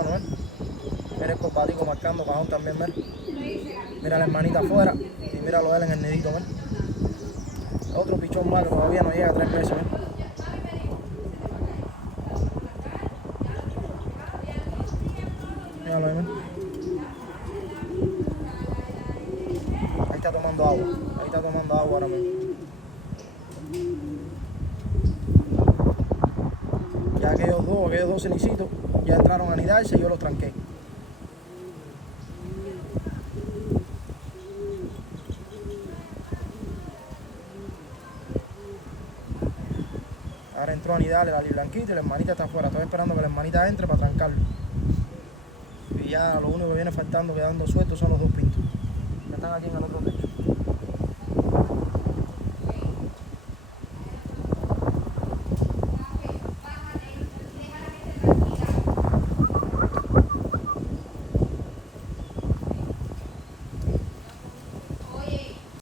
hermano, ¿eh? Mira el corbatico marcando cajón también, mira. Mira la hermanita afuera y míralo él en el nidito, mira. Otro pichón más que todavía no llega a 3 meses, mira. Míralo ahí, mira. Ahí está tomando agua. Ahí está tomando agua ahora mismo. Ya aquellos dos cenicitos ya entraron a anidarse y yo los tranqué. Ahora entró a anidarle la blanquita y la hermanita está afuera. Estoy esperando que la hermanita entre para trancarlo. Y ya lo único que viene faltando, quedando sueltos, son los 2 pintos. Que están aquí en el otro techo.